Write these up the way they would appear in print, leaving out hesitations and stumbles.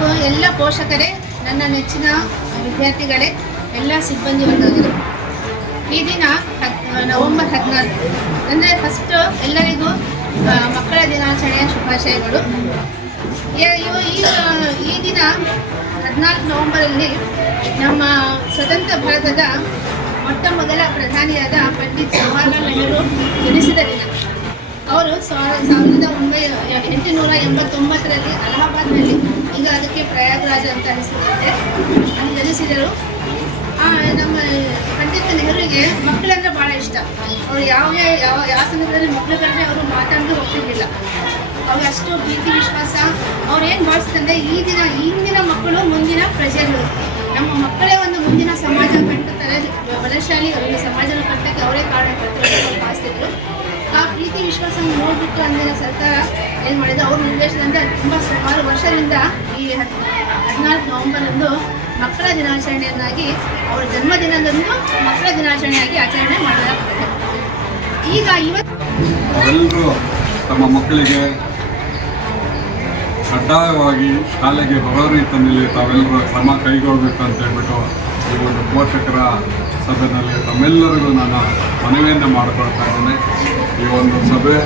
ಹಾಗೂ ಎಲ್ಲ ಪೋಷಕರೇ, ನನ್ನ ನೆಚ್ಚಿನ ವಿದ್ಯಾರ್ಥಿಗಳೇ, ಎಲ್ಲ ಸಿಬ್ಬಂದಿ ವರ್ಗಗಳು, ಈ ದಿನ ನವೆಂಬರ್ 14 ಅಂದರೆ ಫಸ್ಟ್ ಎಲ್ಲರಿಗೂ ಮಕ್ಕಳ ದಿನಾಚರಣೆಯ ಶುಭಾಶಯಗಳು. ಈ ದಿನ 14 ನವೆಂಬರಲ್ಲಿ ನಮ್ಮ ಸ್ವತಂತ್ರ ಭಾರತದ ಮೊಟ್ಟ ಮೊದಲ ಪ್ರಧಾನಿಯಾದ ಪಂಡಿತ್ ಜವಾಹರ್ಲಾಲ್ ನೆಹರು ಜನಿಸಿದ ದಿನ. ಅವರು 1889ರಲ್ಲಿ ಅಲಹಾಬಾದ್ನಲ್ಲಿ, ಈಗ ಅದಕ್ಕೆ ಪ್ರಯಾಗ್ರಾಜ್ ಅಂತ ಹೆಸರಿದೆ, ಅಲ್ಲಿ ಜನಿಸಿದರು. ನಮ್ಮ ಪಂಡಿತ್ ನೆಹರುವಿಗೆ ಮಕ್ಕಳಂದ್ರೆ ಭಾಳ ಇಷ್ಟ. ಅವರು ಯಾವ ಸಂದರ್ಭದಲ್ಲಿ ಮಕ್ಕಳು ಕಂಡ್ರೆ ಅವರು ಮಾತಾಡಲು ಹೋಗ್ತಿರ್ಲಿಲ್ಲ. ಅವ್ರಿಗೆ ಅಷ್ಟು ಪ್ರೀತಿ ವಿಶ್ವಾಸ. ಅವ್ರೇನು ಭಾವಿಸ್ತಂದ್ರೆ ಈಗಿನ ಮಕ್ಕಳು ಮುಂದಿನ ಪ್ರಜೆಗಳು, ನಮ್ಮ ಮಕ್ಕಳೇ ಒಂದು ಮುಂದಿನ ಸಮಾಜ ಕಟ್ಟುತ್ತಾರೆ, ಬಲಶಾಲಿ ಒಂದು ಸಮಾಜನ ಕಟ್ಟಕ್ಕೆ ಅವರೇ ಕಾರಣಕರ್ತರು ಭಾವಿಸ್ತಿದ್ರು. ಆ ಪ್ರೀತಿ ವಿಶ್ವಾಸವನ್ನು ನೋಡಿಬಿಟ್ಟು ಅಂದಿನ ಸರ್ಕಾರ ಏನು ಮಾಡಿದೆ, ಅವ್ರ ನಿರ್ದೇಶನದಿಂದ ತುಂಬ ಸುಮಾರು ವರ್ಷದಿಂದ ಈ 14 ನವೆಂಬರಂದು ಮಕ್ಕಳ ದಿನಾಚರಣೆಯನ್ನಾಗಿ, ಅವರ ಜನ್ಮದಿನದಂದು ಮಕ್ಕಳ ದಿನಾಚರಣೆಯಾಗಿ ಆಚರಣೆ ಮಾಡಲಾಗುತ್ತದೆ. ಈಗ ಎಲ್ಲರೂ ತಮ್ಮ ಮಕ್ಕಳಿಗೆ ಕಡ್ಡಾಯವಾಗಿ ಶಾಲೆಗೆ ಬರೋ ರೀತಿಯಲ್ಲಿ ತಾವೆಲ್ಲರೂ ಕ್ರಮ ಕೈಗೊಳ್ಳಬೇಕು ಅಂತ ಹೇಳ್ಬಿಟ್ಟು ಈ ಒಂದು ಪೋಷಕರ ಸಭೆಯಲ್ಲಿ ತಮ್ಮೆಲ್ಲರಿಗೂ ನಾನು ಮನವಿಯನ್ನು ಮಾಡಿಕೊಳ್ತಾ ಇದ್ದೇನೆ. ಈ ಒಂದು ಸಭೆ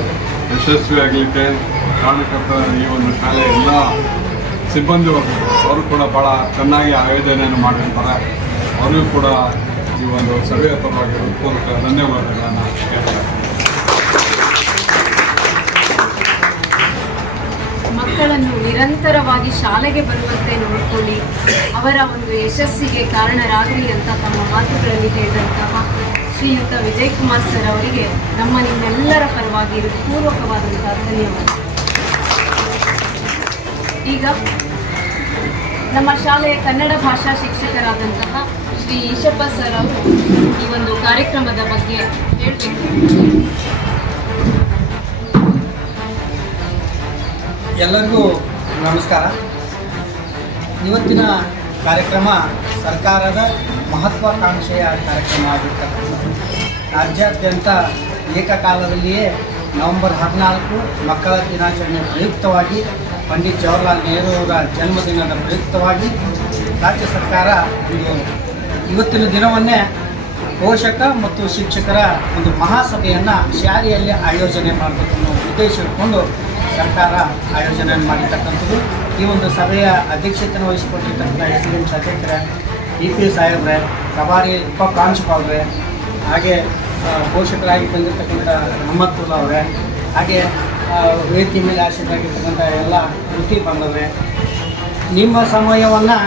ಯಶಸ್ವಿಯಾಗಲಿಕ್ಕೆ ಕಾರಣಕರ್ತ ಈ ಒಂದು ಶಾಲೆಯ ಎಲ್ಲ ಸಿಬ್ಬಂದಿ ವರ್ಗಗಳು, ಅವರು ಕೂಡ ಭಾಳ ಚೆನ್ನಾಗಿ ಆಯೋಜನೆಯನ್ನು ಮಾಡಿರ್ತಾರೆ. ಅವರಿಗೂ ಕೂಡ ಈ ಒಂದು ಸಭೆಯ ಪರವಾಗಿ ಹೃತ್ಪೂರ್ವಕ ಧನ್ಯವಾದಗಳನ್ನು ಹೇಳ್ತಾರೆ. ಮಕ್ಕಳನ್ನು ನಿರಂತರವಾಗಿ ಶಾಲೆಗೆ ಬರುವಂತೆ ನೋಡಿಕೊಳ್ಳಿ, ಅವರ ಒಂದು ಯಶಸ್ಸಿಗೆ ಕಾರಣರಾಗಲಿ ಅಂತ ತಮ್ಮ ಮಾತುಗಳಲ್ಲಿ ಹೇಳಿದಂತಹ ಶ್ರೀಯುತ ವಿಜಯ್ ಕುಮಾರ್ ಸರ್ ಅವರಿಗೆ ನಿಮ್ಮೆಲ್ಲರ ಪರವಾಗಿ ಹೃತ್ಪೂರ್ವಕವಾದಂತಹ ಧನ್ಯವಾದ. ಈಗ ನಮ್ಮ ಶಾಲೆಯ ಕನ್ನಡ ಭಾಷಾ ಶಿಕ್ಷಕರಾದಂತಹ ಶ್ರೀ ಈಶಪ್ಪ ಸರ್ ಅವರು ಈ ಒಂದು ಕಾರ್ಯಕ್ರಮದ ಬಗ್ಗೆ ಹೇಳಬೇಕು. ಎಲ್ಲರಿಗೂ ನಮಸ್ಕಾರ. ಇವತ್ತಿನ ಕಾರ್ಯಕ್ರಮ ಸರ್ಕಾರದ ಮಹತ್ವಾಕಾಂಕ್ಷೆಯ ಕಾರ್ಯಕ್ರಮ ಆಗಿರ್ತಕ್ಕಂಥದ್ದು. ರಾಜ್ಯಾದ್ಯಂತ ಏಕಕಾಲದಲ್ಲಿಯೇ ನವೆಂಬರ್ 14 ಮಕ್ಕಳ ದಿನಾಚರಣೆ ಪ್ರಯುಕ್ತವಾಗಿ, ಪಂಡಿತ್ ಜವಾಹರ್ಲಾಲ್ ನೆಹರು ಅವರ ಜನ್ಮದಿನದ ಪ್ರಯುಕ್ತವಾಗಿ ರಾಜ್ಯ ಸರ್ಕಾರ ಇವತ್ತಿನ ದಿನವನ್ನೇ ಪೋಷಕ ಮತ್ತು ಶಿಕ್ಷಕರ ಒಂದು ಮಹಾಸಭೆಯನ್ನು ಶಾಲೆಯಲ್ಲಿ ಆಯೋಜನೆ ಮಾಡಬೇಕು ಅನ್ನೋ ಉದ್ದೇಶ ಇಟ್ಕೊಂಡು ಸರ್ಕಾರ ಆಯೋಜನೆ ಮಾಡಿರ್ತಕ್ಕಂಥದ್ದು. ಈ ಒಂದು ಸಭೆಯ ಅಧ್ಯಕ್ಷತೆಯನ್ನು ವಹಿಸಿಕೊಂಡಿರ್ತಕ್ಕಂಥ SDM ಅಧ್ಯಕ್ಷರೇ, DP ಸಾಹೇಬ್ರೆ, ಪ್ರಭಾರಿ ಉಪ ಪ್ರಾಂಶುಪಾಲರೇ, ಹಾಗೆ ಪೋಷಕರಾಗಿ ಬಂದಿರತಕ್ಕಂಥ ರಹಮತ್ತುಲ್ಲಾ ಅವರೇ, ಹಾಗೆ ವೇದಿಕೆ ಮೇಲೆ ಆಶ್ರಿತರಾಗಿರ್ತಕ್ಕಂಥ ಎಲ್ಲ ವೃತ್ತಿ ಬಂದವರೇ, ನಿಮ್ಮ ಸಮಯವನ್ನು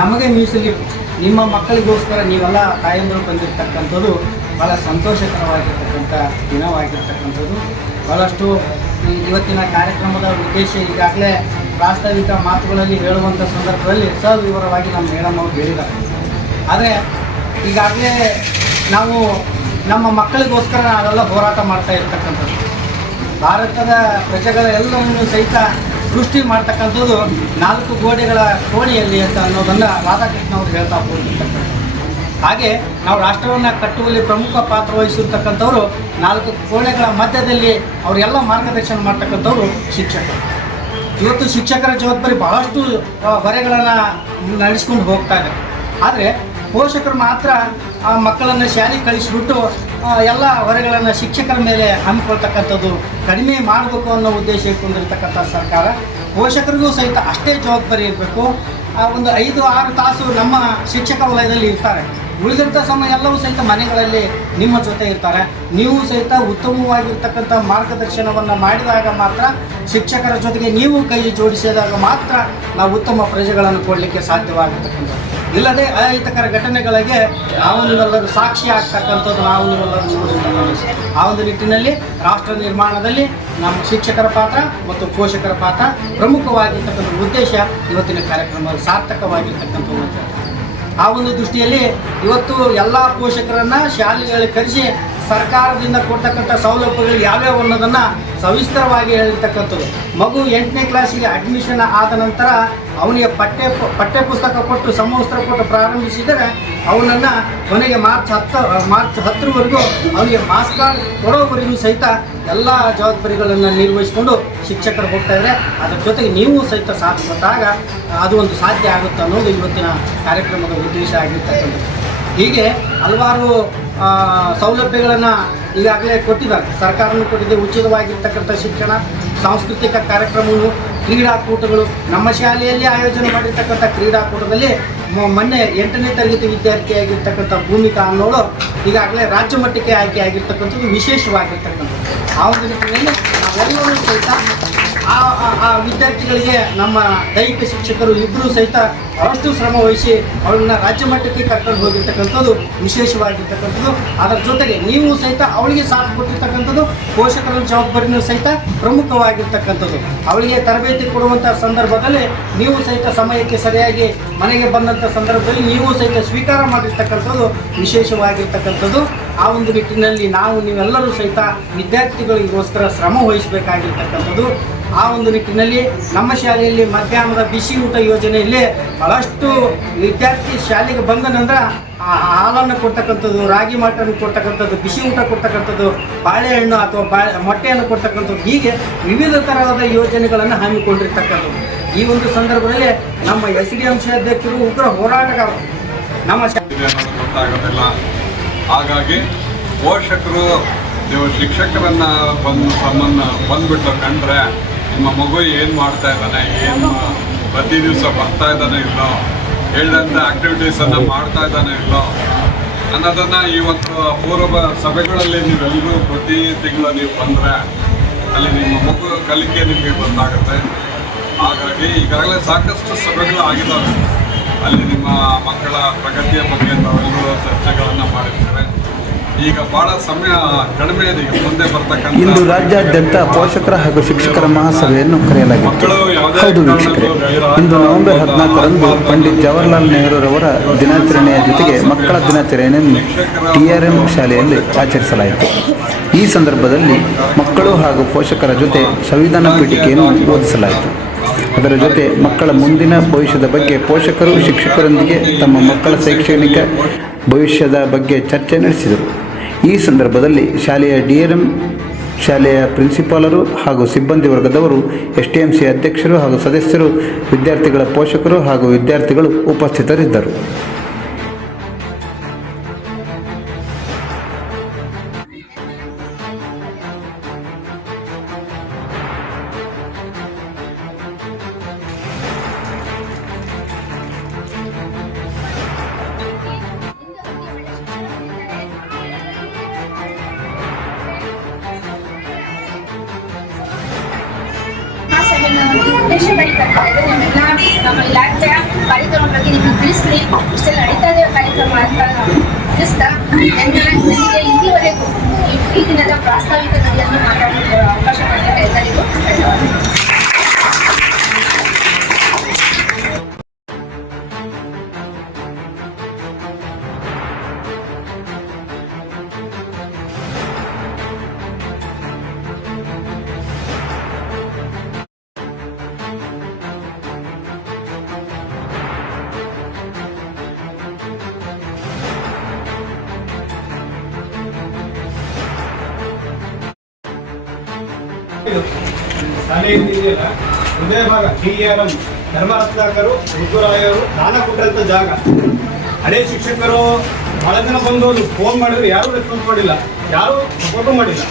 ನಮಗೆ ಮೀಸಲಿಟ್ಟು ನಿಮ್ಮ ಮಕ್ಕಳಿಗೋಸ್ಕರ ನೀವೆಲ್ಲ ತಾಯಂದರು ಬಂದಿರತಕ್ಕಂಥದ್ದು ಭಾಳ ಸಂತೋಷಕರವಾಗಿರ್ತಕ್ಕಂಥ ದಿನವಾಗಿರ್ತಕ್ಕಂಥದ್ದು. ಭಾಳಷ್ಟು ಇವತ್ತಿನ ಕಾರ್ಯಕ್ರಮದ ಉದ್ದೇಶ ಈಗಾಗಲೇ ಪ್ರಾಸ್ತಾವಿಕ ಮಾತುಗಳಲ್ಲಿ ಹೇಳುವಂಥ ಸಂದರ್ಭದಲ್ಲಿ ಸವಿವರವಾಗಿ ನಮ್ಮ ಮೇಡಮ್ ಅವರು ಹೇಳಿದ್ದಾರೆ. ಆದರೆ ಈಗಾಗಲೇ ನಾವು ನಮ್ಮ ಮಕ್ಕಳಿಗೋಸ್ಕರ ನಾವೆಲ್ಲ ಹೋರಾಟ ಮಾಡ್ತಾ ಇರ್ತಕ್ಕಂಥದ್ದು, ಭಾರತದ ಪ್ರಜೆಗಳ ಎಲ್ಲರನ್ನು ಸಹಿತ ಸೃಷ್ಟಿ ಮಾಡ್ತಕ್ಕಂಥದ್ದು 4 ಗೋಡೆಗಳ ಕೋಣೆಯಲ್ಲಿ ಅಂತ ಅನ್ನೋದನ್ನು ರಾಧಾಕೃಷ್ಣ ಅವರು ಹೇಳ್ತಾ ಹೋಗಿರ್ತಕ್ಕಂಥದ್ದು. ಹಾಗೆ ನಾವು ರಾಷ್ಟ್ರವನ್ನು ಕಟ್ಟುವಲ್ಲಿ ಪ್ರಮುಖ ಪಾತ್ರ ವಹಿಸಿರ್ತಕ್ಕಂಥವ್ರು 4 ಕೋಣೆಗಳ ಮಧ್ಯದಲ್ಲಿ ಅವರೆಲ್ಲ ಮಾರ್ಗದರ್ಶನ ಮಾಡ್ತಕ್ಕಂಥವ್ರು ಶಿಕ್ಷಕರು. ಇವತ್ತು ಶಿಕ್ಷಕರ ಜವಾಬ್ದಾರಿ ಬಹಳಷ್ಟು ಹೊರೆಗಳನ್ನು ನಡೆಸ್ಕೊಂಡು ಹೋಗ್ತಾ ಇದೆ. ಆದರೆ ಪೋಷಕರು ಮಾತ್ರ ಆ ಮಕ್ಕಳನ್ನು ಶಾಲೆಗೆ ಕಳಿಸಿಬಿಟ್ಟು ಎಲ್ಲ ಹೊರೆಗಳನ್ನು ಶಿಕ್ಷಕರ ಮೇಲೆ ಹಮ್ಮಿಕೊಳ್ತಕ್ಕಂಥದ್ದು ಕಡಿಮೆ ಮಾಡಬೇಕು ಅನ್ನೋ ಉದ್ದೇಶ ಇಟ್ಕೊಂಡಿರ್ತಕ್ಕಂಥ ಸರ್ಕಾರ, ಪೋಷಕರಿಗೂ ಸಹಿತ ಅಷ್ಟೇ ಜವಾಬ್ದಾರಿ ಇರಬೇಕು. ಒಂದು 5-6 ತಾಸು ನಮ್ಮ ಶಿಕ್ಷಕ ವಲಯದಲ್ಲಿ ಇರ್ತಾರೆ, ಉಳಿದಂಥ ಸಮಯ ಎಲ್ಲವೂ ಸಹಿತ ಮನೆಗಳಲ್ಲಿ ನಿಮ್ಮ ಜೊತೆ ಇರ್ತಾರೆ. ನೀವು ಸಹಿತ ಉತ್ತಮವಾಗಿರ್ತಕ್ಕಂಥ ಮಾರ್ಗದರ್ಶನವನ್ನು ಮಾಡಿದಾಗ ಮಾತ್ರ, ಶಿಕ್ಷಕರ ಜೊತೆಗೆ ನೀವು ಕೈ ಜೋಡಿಸಿದಾಗ ಮಾತ್ರ ನಾವು ಉತ್ತಮ ಪ್ರಜೆಗಳನ್ನು ಕೊಡಲಿಕ್ಕೆ ಸಾಧ್ಯವಾಗಿರ್ತಕ್ಕಂಥದ್ದು. ಇಲ್ಲದೆ ಅಹಿತಕರ ಘಟನೆಗಳಿಗೆ ನಾವು ನೀವೆಲ್ಲರೂ ಸಾಕ್ಷಿ ಆಗ್ತಕ್ಕಂಥದ್ದು ನಾವು ನೀವೆಲ್ಲರೂ ನೋಡಿರ್ತಕ್ಕಂಥದ್ದು. ಆ ಒಂದು ನಿಟ್ಟಿನಲ್ಲಿ ರಾಷ್ಟ್ರ ನಿರ್ಮಾಣದಲ್ಲಿ ನಮ್ಮ ಶಿಕ್ಷಕರ ಪಾತ್ರ ಮತ್ತು ಪೋಷಕರ ಪಾತ್ರ ಪ್ರಮುಖವಾಗಿರ್ತಕ್ಕಂಥ ಉದ್ದೇಶ ಇವತ್ತಿನ ಕಾರ್ಯಕ್ರಮ ಸಾರ್ಥಕವಾಗಿರ್ತಕ್ಕಂಥದ್ದು. ಆ ಒಂದು ದೃಷ್ಟಿಯಲ್ಲಿ ಇವತ್ತು ಎಲ್ಲ ಪೋಷಕರನ್ನು ಶಾಲೆಗಳಿಗೆ ಕರೆಸಿ ಸರ್ಕಾರದಿಂದ ಕೊಡ್ತಕ್ಕಂಥ ಸೌಲಭ್ಯಗಳು ಯಾವ್ಯಾವ ಅನ್ನೋದನ್ನು ಸವಿಸ್ತರವಾಗಿ ಹೇಳಿರ್ತಕ್ಕಂಥದ್ದು. ಮಗು 8ನೇ ಕ್ಲಾಸಿಗೆ ಅಡ್ಮಿಷನ್ ಆದ ನಂತರ ಅವನಿಗೆ ಪಠ್ಯಪುಸ್ತಕ ಕೊಟ್ಟು ಸಮವಸ್ತ್ರ ಕೊಟ್ಟು ಪ್ರಾರಂಭಿಸಿದರೆ ಅವನನ್ನು ಕೊನೆಗೆ ಮಾರ್ಚ್ 10ರವರೆಗೂ ಅವನಿಗೆ ಮಾಸ್ ಕಾರ್ಡ್ ಕೊಡೋವರೆಗೂ ಸಹಿತ ಎಲ್ಲ ಜವಾಬ್ದಾರಿಗಳನ್ನು ನಿರ್ವಹಿಸಿಕೊಂಡು ಶಿಕ್ಷಕರು ಹೋಗ್ತಾ ಇದ್ದಾರೆ. ಅದರ ಜೊತೆಗೆ ನೀವು ಸಹಿತ ಸಾಥ್ ಕೊಟ್ಟಾಗ ಅದು ಒಂದು ಸಾಧ್ಯ ಆಗುತ್ತೆ ಅನ್ನೋದು ಇವತ್ತಿನ ಕಾರ್ಯಕ್ರಮದ ಉದ್ದೇಶ ಆಗಿರ್ತಕ್ಕಂಥದ್ದು. ಹೀಗೆ ಹಲವಾರು ಸೌಲಭ್ಯಗಳನ್ನು ಈಗಾಗಲೇ ಕೊಟ್ಟಿದ್ದಾರೆ, ಸರ್ಕಾರನೂ ಕೊಟ್ಟಿದೆ. ಉಚಿತವಾಗಿರ್ತಕ್ಕಂಥ ಶಿಕ್ಷಣ, ಸಾಂಸ್ಕೃತಿಕ ಕಾರ್ಯಕ್ರಮಗಳು, ಕ್ರೀಡಾಕೂಟಗಳು. ನಮ್ಮ ಶಾಲೆಯಲ್ಲಿ ಆಯೋಜನೆ ಮಾಡಿರ್ತಕ್ಕಂಥ ಕ್ರೀಡಾಕೂಟದಲ್ಲಿ ಮೊನ್ನೆ 8ನೇ ತರಗತಿ ವಿದ್ಯಾರ್ಥಿಯಾಗಿರ್ತಕ್ಕಂಥ ಭೂಮಿಕಾ ಅನ್ನೋಳು ಈಗಾಗಲೇ ರಾಜ್ಯ ಮಟ್ಟಕ್ಕೆ ಆಯ್ಕೆ ಆಗಿರ್ತಕ್ಕಂಥದ್ದು ವಿಶೇಷವಾಗಿರ್ತಕ್ಕಂಥದ್ದು. ಆ ಒಂದು ನಿಟ್ಟಿನಲ್ಲಿ ನಾವೆಲ್ಲರೂ ಸಹಿತ ಆ ವಿದ್ಯಾರ್ಥಿಗಳಿಗೆ ನಮ್ಮ ದೈಹಿಕ ಶಿಕ್ಷಕರು ಇಬ್ಬರೂ ಸಹಿತ ಬಹಳಷ್ಟು ಶ್ರಮ ವಹಿಸಿ ಅವಳನ್ನ ರಾಜ್ಯ ಮಟ್ಟಕ್ಕೆ ಕರ್ಕೊಂಡು ಹೋಗಿರ್ತಕ್ಕಂಥದ್ದು ವಿಶೇಷವಾಗಿರ್ತಕ್ಕಂಥದ್ದು. ಅದರ ಜೊತೆಗೆ ನೀವು ಸಹಿತ ಅವಳಿಗೆ ಸಾಥ್ ಕೊಟ್ಟಿರ್ತಕ್ಕಂಥದ್ದು, ಪೋಷಕರ ಜವಾಬ್ದಾರಿನೂ ಸಹಿತ ಪ್ರಮುಖವಾಗಿರ್ತಕ್ಕಂಥದ್ದು. ಅವಳಿಗೆ ತರಬೇತಿ ಕೊಡುವಂಥ ಸಂದರ್ಭದಲ್ಲಿ ನೀವು ಸಹಿತ ಸಮಯಕ್ಕೆ ಸರಿಯಾಗಿ ಮನೆಗೆ ಬಂದಂಥ ಸಂದರ್ಭದಲ್ಲಿ ನೀವು ಸಹಿತ ಸ್ವೀಕಾರ ಮಾಡಿರ್ತಕ್ಕಂಥದ್ದು ವಿಶೇಷವಾಗಿರ್ತಕ್ಕಂಥದ್ದು. ಆ ಒಂದು ನಿಟ್ಟಿನಲ್ಲಿ ನೀವೆಲ್ಲರೂ ಸಹಿತ ವಿದ್ಯಾರ್ಥಿಗಳಿಗೋಸ್ಕರ ಶ್ರಮ ವಹಿಸಬೇಕಾಗಿರ್ತಕ್ಕಂಥದ್ದು. ಆ ಒಂದು ನಿಟ್ಟಿನಲ್ಲಿ ನಮ್ಮ ಶಾಲೆಯಲ್ಲಿ ಮಧ್ಯಾಹ್ನದ ಬಿಸಿ ಊಟ ಯೋಜನೆಯಲ್ಲಿ ಭಾಳಷ್ಟು ವಿದ್ಯಾರ್ಥಿ ಶಾಲೆಗೆ ಬಂದ ನಂತರ ಹಾಲನ್ನು ಕೊಡ್ತಕ್ಕಂಥದ್ದು, ರಾಗಿ ಮಾಟನ್ನು ಕೊಡ್ತಕ್ಕಂಥದ್ದು, ಬಿಸಿ ಊಟ ಕೊಡ್ತಕ್ಕಂಥದ್ದು, ಬಾಳೆಹಣ್ಣು ಅಥವಾ ಮೊಟ್ಟೆಯನ್ನು ಕೊಡ್ತಕ್ಕಂಥದ್ದು, ಹೀಗೆ ವಿವಿಧ ಥರದ ಯೋಜನೆಗಳನ್ನು ಹಮ್ಮಿಕೊಂಡಿರ್ತಕ್ಕಂಥದ್ದು. ಈ ಒಂದು ಸಂದರ್ಭದಲ್ಲಿ ನಮ್ಮ SDM ಅಧ್ಯಕ್ಷರು ಉಗ್ರ ಹೋರಾಟಗಾರರು ನಮ್ಮ ಗೊತ್ತಾಗೋದಿಲ್ಲ. ಹಾಗಾಗಿ ಪೋಷಕರು ನೀವು ಶಿಕ್ಷಕರನ್ನು ಬಂದ್ಬಿಟ್ಟು ಕಂಡ್ರೆ ನಿಮ್ಮ ಮಗು ಏನು ಮಾಡ್ತಾ ಇದ್ದಾನೆ, ಏನು ಪ್ರತಿ ದಿವಸ ಬರ್ತಾ ಇದ್ದಾನೆ ಇಲ್ಲೋ, ಹೇಳಿದಂಥ ಆ್ಯಕ್ಟಿವಿಟೀಸನ್ನು ಮಾಡ್ತಾ ಇದ್ದಾನೆ ಇಲ್ಲೋ ಅನ್ನೋದನ್ನು ಇವತ್ತು ಪೂರ್ವ ಸಭೆಗಳಲ್ಲಿ ನೀವೆಲ್ಲರೂ ಪ್ರತಿ ತಿಂಗಳು ನೀವು ಬಂದರೆ ಅಲ್ಲಿ ನಿಮ್ಮ ಮಗು ಕಲಿಕೆ ನಿಮಗೆ ಗೊತ್ತಾಗುತ್ತೆ. ಹಾಗಾಗಿ ಈಗಾಗಲೇ ಸಾಕಷ್ಟು ಸಭೆಗಳು ಆಗಿದ್ದಾವೆ. ಅಲ್ಲಿ ನಿಮ್ಮ ಮಕ್ಕಳ ಪ್ರಗತಿಯ ಬಗ್ಗೆ ತಾವೆಲ್ಲರೂ ಚರ್ಚೆಗಳನ್ನು ಮಾಡಿರ್ತಾರೆ. ಈಗ ಬಹಳ ಸಮಯ ಕಡಿಮೆ ಇದೆ. ಮುಂದೆ ಬರ್ತಕ್ಕಂಥ ಇಂದು ರಾಜ್ಯಾದ್ಯಂತ ಪೋಷಕರ ಹಾಗೂ ಶಿಕ್ಷಕರ ಮಹಾಸಭೆಯನ್ನು ಕರೆಯಲಾಗಿತ್ತು. ಹೌದು ವೀಕ್ಷಕರೇ, ಇಂದು ನವೆಂಬರ್ 14ರಂದು ಪಂಡಿತ್ ಜವಾಹರ್ಲಾಲ್ ನೆಹರೂರವರ ದಿನಾಚರಣೆಯ ಜೊತೆಗೆ ಮಕ್ಕಳ ದಿನಾಚರಣೆಯನ್ನು TRM ಶಾಲೆಯಲ್ಲಿ ಆಚರಿಸಲಾಯಿತು. ಈ ಸಂದರ್ಭದಲ್ಲಿ ಮಕ್ಕಳು ಹಾಗೂ ಪೋಷಕರ ಜೊತೆ ಸಂವಿಧಾನ ಪೀಠಿಕೆಯನ್ನು ಓದಿಸಲಾಯಿತು. ಅದರ ಜೊತೆ ಮಕ್ಕಳ ಮುಂದಿನ ಭವಿಷ್ಯದ ಬಗ್ಗೆ ಪೋಷಕರು ಶಿಕ್ಷಕರೊಂದಿಗೆ ತಮ್ಮ ಮಕ್ಕಳ ಶೈಕ್ಷಣಿಕ ಭವಿಷ್ಯದ ಬಗ್ಗೆ ಚರ್ಚೆ ನಡೆಸಿದರು. ಈ ಸಂದರ್ಭದಲ್ಲಿ ಶಾಲೆಯ DRM, ಶಾಲೆಯ ಪ್ರಿನ್ಸಿಪಾಲರು ಹಾಗೂ ಸಿಬ್ಬಂದಿ ವರ್ಗದವರು, STMC ಅಧ್ಯಕ್ಷರು ಹಾಗೂ ಸದಸ್ಯರು, ವಿದ್ಯಾರ್ಥಿಗಳ ಪೋಷಕರು ಹಾಗೂ ವಿದ್ಯಾರ್ಥಿಗಳು ಉಪಸ್ಥಿತರಿದ್ದರು. ನಮ್ಮ ಇಲಾಖೆಯ ಕಾರ್ಯಕ್ರಮ ಬಗ್ಗೆ ನಿಮಗೆ ತಿಳಿಸ್ಲಿ. ಇಷ್ಟೆಲ್ಲ ನಡೀತಾ ಇದೆ ಕಾರ್ಯಕ್ರಮ ಅಂತ ತಿಳಿಸ್ತಾ ನನಗೆ ಇಲ್ಲಿವರೆಗೂ ಈ ದಿನದ ಪ್ರಾಸ್ತಾವಿಕ ನುಡಿಯನ್ನು ಮಾತಾಡಲು ಅವಕಾಶ ಮಾಡಿದ ಎಲ್ಲರಿಗೂ ಧನ್ಯವಾದ. ಶಾಲೆಯಲ್ಲಿದೆಯಲ್ಲ ಹೃದಯ ಭಾಗ TRM ಧರ್ಮರತ್ನಾಕರು ರುದ್ರಾಯರು ದಾನ ಕೊಟ್ಟಂಥ ಜಾಗ. ಹಳೆ ಶಿಕ್ಷಕರು ಭಾಳ ಜನ ಬಂದು ಫೋನ್ ಮಾಡಿದ್ರು, ಯಾರೂ ರೆಸ್ಪಾನ್ಸ್ ಮಾಡಿಲ್ಲ, ಯಾರೂ ಸಪೋರ್ಟು ಮಾಡಿಲ್ಲ.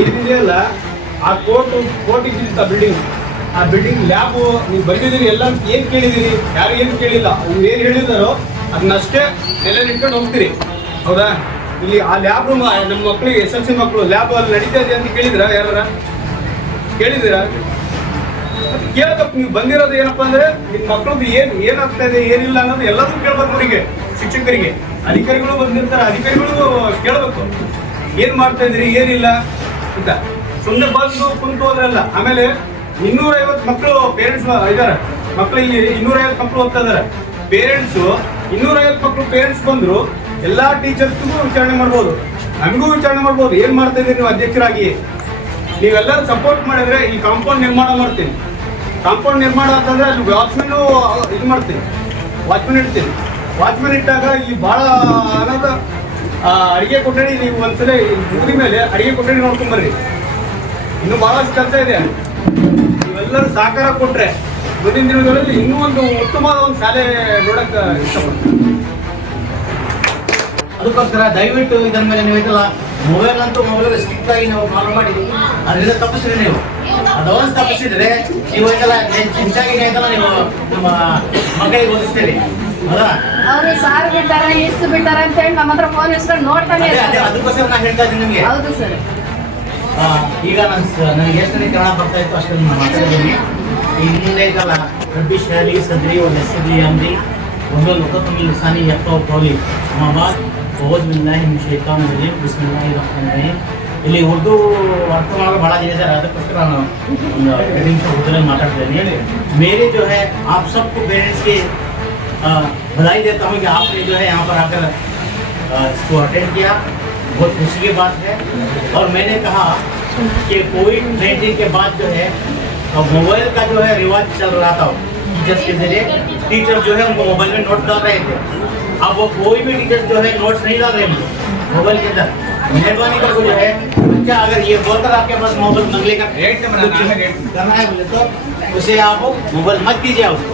ಏನಿದೆಯಲ್ಲ ಆ ಕೋರ್ಟ್ ಇದ್ದಿದ್ದ ಬಿಲ್ಡಿಂಗ್, ಆ ಬಿಲ್ಡಿಂಗ್ ಲ್ಯಾಬು ನೀವು ಬಂದಿದ್ದೀರಿ, ಎಲ್ಲ ಏನು ಕೇಳಿದ್ದೀರಿ, ಯಾರು ಏನು ಕೇಳಿಲ್ಲ. ಅವ್ರು ಏನು ಹೇಳಿದಾರೋ ಅದನ್ನಷ್ಟೇ ಎಲ್ಲ ಇಟ್ಕೊಂಡು ಹೋಗ್ತೀರಿ, ಹೌದಾ? ಇಲ್ಲಿ ಆ ಲ್ಯಾಬ್ ರೂಮ್ ನಮ್ಮ ಮಕ್ಕಳಿಗೆ SLC ಮಕ್ಕಳು ಲ್ಯಾಬ್ ಅಲ್ಲಿ ನಡೀತಾ ಇದೆ ಅಂತ ಕೇಳಿದಿರಾ? ಯಾರ ಕೇಳಿದ್ದೀರಾ? ಕೇಳ್ಬೇಕು. ನೀವು ಬಂದಿರೋದು ಏನಪ್ಪ ಅಂದ್ರೆ ನಿಮ್ಮ ಮಕ್ಕಳದ್ದು ಏನಾಗ್ತಾ ಇದೆ, ಏನಿಲ್ಲ ಅನ್ನೋದು ಎಲ್ಲದೂ ಕೇಳ್ಬೇಕು. ಅವರಿಗೆ ಶಿಕ್ಷಕರಿಗೆ, ಅಧಿಕಾರಿಗಳು ಬಂದಿರ್ತಾರೆ, ಅಧಿಕಾರಿಗಳು ಕೇಳಬೇಕು ಏನು ಮಾಡ್ತಾ ಇದ್ದೀರಿ, ಏನಿಲ್ಲ ಅಂತ. ಸುಮ್ಮನೆ ಬಂದು ಕುಂತು ಹೋದ್ರಲ್ಲ. ಆಮೇಲೆ 250 ಮಕ್ಕಳು ಪೇರೆಂಟ್ಸ್ ಇದ್ದಾರೆ, ಮಕ್ಕಳು ಇಲ್ಲಿ 250 ಮಕ್ಕಳು ಓದ್ತಾ ಇದ್ದಾರೆ. ಪೇರೆಂಟ್ಸು 250 ಮಕ್ಕಳು ಪೇರೆಂಟ್ಸ್ ಬಂದರು, ಎಲ್ಲ ಟೀಚರ್ಸ್ಗೂ ವಿಚಾರಣೆ ಮಾಡ್ಬೋದು. ನಮಗೂ ವಿಚಾರಣೆ ಮಾಡ್ಬೋದು, ಏನು ಮಾಡ್ತಾ ಇದ್ದೀರಿ ನೀವು ಅಧ್ಯಕ್ಷರಾಗಿ. ನೀವೆಲ್ಲರೂ ಸಪೋರ್ಟ್ ಮಾಡಿದ್ರೆ ಈ ಕಾಂಪೌಂಡ್ ನಿರ್ಮಾಣ ಮಾಡ್ತೀನಿ. ಕಾಂಪೌಂಡ್ ನಿರ್ಮಾಣ ಅಂತಂದ್ರೆ ಅಲ್ಲಿ ವಾಚ್ಮೆನ್ನು ಇದು ಮಾಡ್ತೀನಿ, ವಾಚ್ಮೆನ್ ಇಡ್ತೀನಿ. ವಾಚ್ಮೆನ್ ಇಟ್ಟಾಗ ಈ ಭಾಳ ಅನ್ನೋದು ಅಡುಗೆ ಕೊಠಡಿ ನೀವು ಒಂದ್ಸಲ ಮುಗಿದ ಮೇಲೆ ಅಡುಗೆ ಕೊಠಡಿ ನೋಡ್ಕೊಂಬರ್ರಿ. ಇನ್ನೂ ಭಾಳಷ್ಟು ಕೆಲಸ ಇದೆ. ನೀವೆಲ್ಲರೂ ಸಹಕಾರ ಕೊಟ್ಟರೆ ಮುಂದಿನ ದಿನಗಳಲ್ಲಿ ಇನ್ನೂ ಒಂದು ಉತ್ತಮವಾದ ಒಂದು ಶಾಲೆ ನೋಡಕ್ಕೆ ಇಷ್ಟಪಡ್ತೀನಿ. ಅದಕ್ಕೋಸ್ಕರ ದಯವಿಟ್ಟು ಇದರ ಮೇಲೆ ನೀವೆಲ್ಲ ಮೊಬೈಲ್ ಅಂತೂ ಮೊಬೈಲ್ ಸ್ಟ್ರಿಕ್ಟ್ ಆಗಿ ನಾವು ಫಾಲೋ ಮಾಡಿದ್ದೀವಿ. ಅದರಿಂದ ತಪ್ಪಿಸಿದ್ರೆ ನೀವು ಅದೊಂದು ತಪ್ಪಿಸಿದ್ರೆ ನೀವು ಇದೆಲ್ಲ ಹೆಚ್ಚಾಗಿ ಇದೆಲ್ಲ ನೀವು ನಮ್ಮ ಮಕ್ಕಳಿಗೆ ಓದಿಸ್ತೀರಿ. ಹೌದಾ? ಅವರು ಸಾರು ಬಿಟ್ಟಾರ ಇಷ್ಟು ಬಿಟ್ಟಾರ ಅಂತ ಹೇಳಿ ನಮ್ಮ ಹತ್ರ ಫೋನ್ ಇಸ್ಕೊಂಡು ನೋಡ್ತಾನೆ ಇರ್ತಾರೆ. ಅದಕ್ಕೋಸ್ಕರ ನಾನು ಹೇಳ್ತಾ ಇದ್ದೀನಿ ನಿಮಗೆ. ಹೌದು ಸರ್. ಈಗ ನನಗೆ ಎಷ್ಟು ಕನ್ನಡ ಬರ್ತಾ ಇತ್ತು ಅಷ್ಟನ್ನು ನಾನು ಮಾತಾಡಿದ್ದೀನಿ. ಹಿಂದೆ ಇದಲ್ಲ ರಬ್ಬಿ ಶಹರಿ ಸದ್ರಿ ಒಂದು ಹೆಸರಿ ಅಂದಿ ಒಂದು ಲುಕತುಲ್ ಲಿಸಾನಿ ಯಫ್ತಾ ಕೌಲಿ ಅಹಮದಾಬಾದ್ ಔಜ್ ಬಿಲ್ಲಾಹಿ ಮಿನ್ ಶೈತಾನ್ ರಜೀಮ್ ಬಿಸ್ಮಿಲ್ಲಾಹಿರ್ ರಹಮಾನಿರ್ ರಹೀಮ್. ಇಲ್ಲಿ ಉರ್ದು ಅರ್ಥ ಮಾಡೋದು ಭಾಳ ಇದೆ ಸರ್, ಅದಕ್ಕೋಸ್ಕರ ನಾನು ಒಂದು 2 ನಿಮಿಷ ಉರ್ದುನಲ್ಲಿ ಮಾತಾಡ್ತಿದ್ದೀನಿ. मेरे जो है आप सबको पेरेंट्स के बधाई देता हूँ कि आपने जो है यहाँ पर आकर इसको अटेंड किया, बहुत खुशी की बात है. और मैंने कहा कि कोविड-19 के बाद जो है मोबाइल का जो है रिवाज चल रहा था टीचर्स के जरिए. टीचर जो है उनको मोबाइल में नोट डाल रहे थे. अब वो कोई भी टीचर जो है नोट्स नहीं डाल रहे मोबाइल के अंदर. मेहरबानी करके जो है बच्चा अगर ये बोलकर आपके पास मोबाइल मंगले का करना है बोले तो उसे आप मोबाइल मत दीजिए, उसको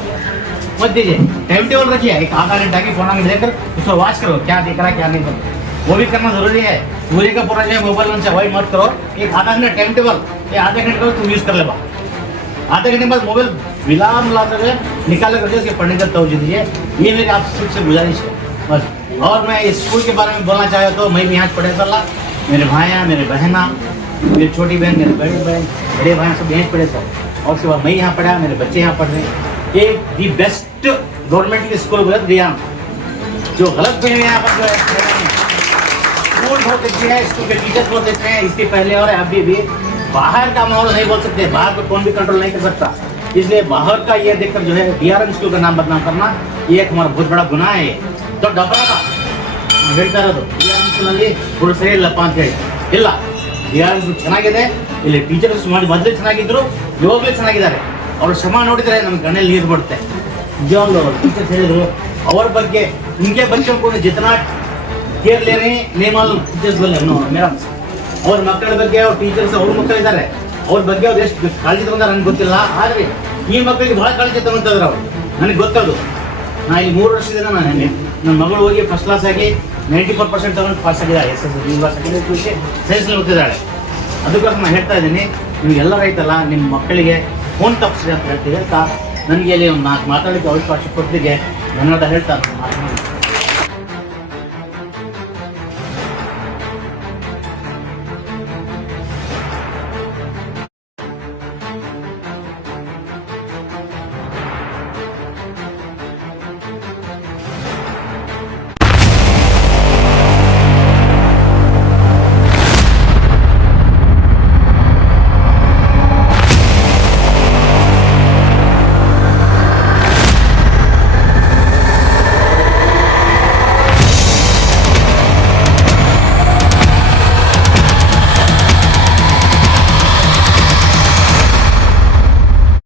मत दीजिए. टाइम टेबल रखिए, एक आधा घंटा की फोन में लेकर उसको वॉच करो क्या देख रहा है क्या नहीं कर, वो भी करना जरूरी है. पूरे का पूरा जो है मोबाइल उनसे अवॉइड मत करो. एक आधा घंटा टाइम टेबल, ये आधे घंटे को तुम यूज़ कर ले. आधे घंटे बाद मोबाइल विलाम ला कर निकाल कर उसके पढ़ने का तवज्जो दीजिए. ये मेरी आप सबसे गुजारिश है बस. और मैं इस स्कूल के बारे में बोलना चाहता तो मैं भी यहाँ पढ़े था. मेरे भाइयाँ, मेरे बहना, मेरी छोटी बहन, मेरे बड़े बहन, बड़े भाई सब यहीं पढ़े थे. और उसके बाद मैं यहाँ पढ़ा, मेरे बच्चे यहाँ पढ़ रहे हैं. ये दी बेस्ट गवर्नमेंट की स्कूल बोला रियान. जो गलत भी है यहाँ पर जो है स्कूल बहुत अच्छी है, स्कूल के टीचर्स बहुत अच्छे हैं. इसके पहले और अभी भी बाहर का माहौल नहीं बोल सकते, बाहर को कौन भी कंट्रोल नहीं कर सकता. इसलिए बाहर का ये देखकर जो है DRM स्कूल का नाम बदनाम करना ये एक हमारा बहुत बड़ा गुनाह है. तो डबरा था ಹೇಳ್ತಾ ಇರೋದು DRM ಸ್ಕೂಲಲ್ಲಿ ಹುಡುಗ ಸರಿ ಇಲ್ಲಪ್ಪ ಅಂತ ಹೇಳಿ ಇಲ್ಲ. DRM ಸ್ಕೂಲ್ ಚೆನ್ನಾಗಿದೆ, ಇಲ್ಲಿ ಟೀಚರ್ಸ್ ಮಾಡಿ ಮೊದಲೇ ಚೆನ್ನಾಗಿದ್ರು, ಇವಾಗಲೇ ಚೆನ್ನಾಗಿದ್ದಾರೆ. ಅವ್ರ ಶ್ರಮ ನೋಡಿದರೆ ನಮ್ಗೆ ಕಣ್ಣಲ್ಲಿ ನೀರು ಬರುತ್ತೆ. ನಿಜವಾಗ್ಲೂ ಟೀಚರ್ಸ್ ಹೇಳಿದ್ರು ಅವ್ರ ಬಗ್ಗೆ उनके बच्चों को जितना केयर ले रहे हैं नहीं मालूम टीचर्स बोले नो ಮೇಡಮ್. ಅವ್ರ ಮಕ್ಕಳ ಬಗ್ಗೆ ಅವ್ರ ಟೀಚರ್ಸ್ ಅವ್ರ ಮಕ್ಕಳಿದ್ದಾರೆ, ಅವ್ರ ಬಗ್ಗೆ ಅವ್ರು ಎಷ್ಟು ಕಾಳಜಿ ತಗೊಂಡ್ರೆ ನನಗೆ ಗೊತ್ತಿಲ್ಲ. ಆದರೆ ಈ ಮಕ್ಕಳಿಗೆ ಭಾಳ ಕಾಳಜಿ ತಗೊಂತಿದ್ರು ಅವ್ರು, ನನಗೆ ಗೊತ್ತದು. ನಾ ಇಲ್ಲಿ 3 ವರ್ಷದಿಂದ ನನ್ನ ಮಗಳು ಹೋಗಿ ಫಸ್ಟ್ ಕ್ಲಾಸ್ ಆಗಿ 94% ತಗೊಂಡು ಪಾಸ್ ಆಗಿದ್ದಾಳೆ. ಸೈನ್ಸ್ನಲ್ಲಿ ಓದ್ತಿದ್ದಾಳೆ. ಅದಕ್ಕೋಸ್ಕರ ನಾನು ಹೇಳ್ತಾ ಇದ್ದೀನಿ, ನಿಮಗೆಲ್ಲ ರೈತಲ್ಲ ನಿಮ್ಮ ಮಕ್ಕಳಿಗೆ ಫೋನ್ ತಪ್ಪಿಸಿ ಅಂತ ಹೇಳ್ತೀವಿ ಅಂತ ನನಗೆ ಇಲ್ಲಿ ಒಂದು ಮಾತಾಡೋಕ್ಕೆ ಅವಕಾಶ ಕೊಟ್ಟಿಗೆ ಧನ್ಯವಾದ ಹೇಳ್ತಾ